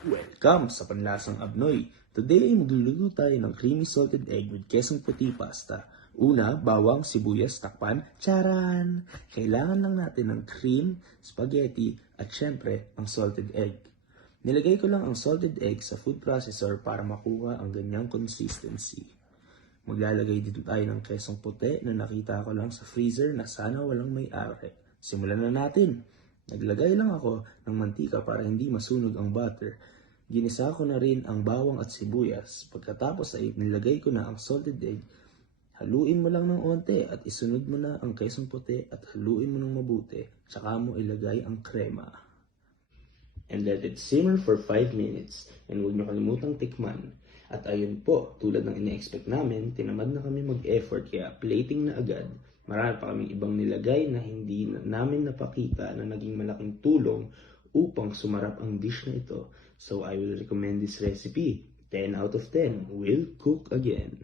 Welcome sa Panlasang Abnoy. Today ay magluluto tayo ng creamy salted egg with quesong puti pasta. Una, bawang, sibuyas, takpan, charan! Kailangan lang natin ng cream, spaghetti, at syempre, ang salted egg. Nilagay ko lang ang salted egg sa food processor para makuha ang ganyang consistency. Maglalagay dito tayo ng kesong puti na nakita ko lang sa freezer na sana walang may-ari. Simulan na natin! Naglagay lang ako ng mantika para hindi masunog ang butter. Ginisa ko na rin ang bawang at sibuyas. Pagkatapos ay nilagay ko na ang salted egg. Haluin mo lang ng onte at isunod mo na ang kesong puti at haluin mo ng mabuti. Tsaka mo ilagay ang krema. And let it simmer for 5 minutes. And huwag niyo kalimutang tikman. At ayun po, tulad ng ine-expect namin, tinamad na kami mag-effort kaya plating na agad. Marami pa kaming ibang nilagay na hindi namin napakita na naging malaking tulong upang sumarap ang dish na ito. So I will recommend this recipe. 10 out of 10. We'll cook again.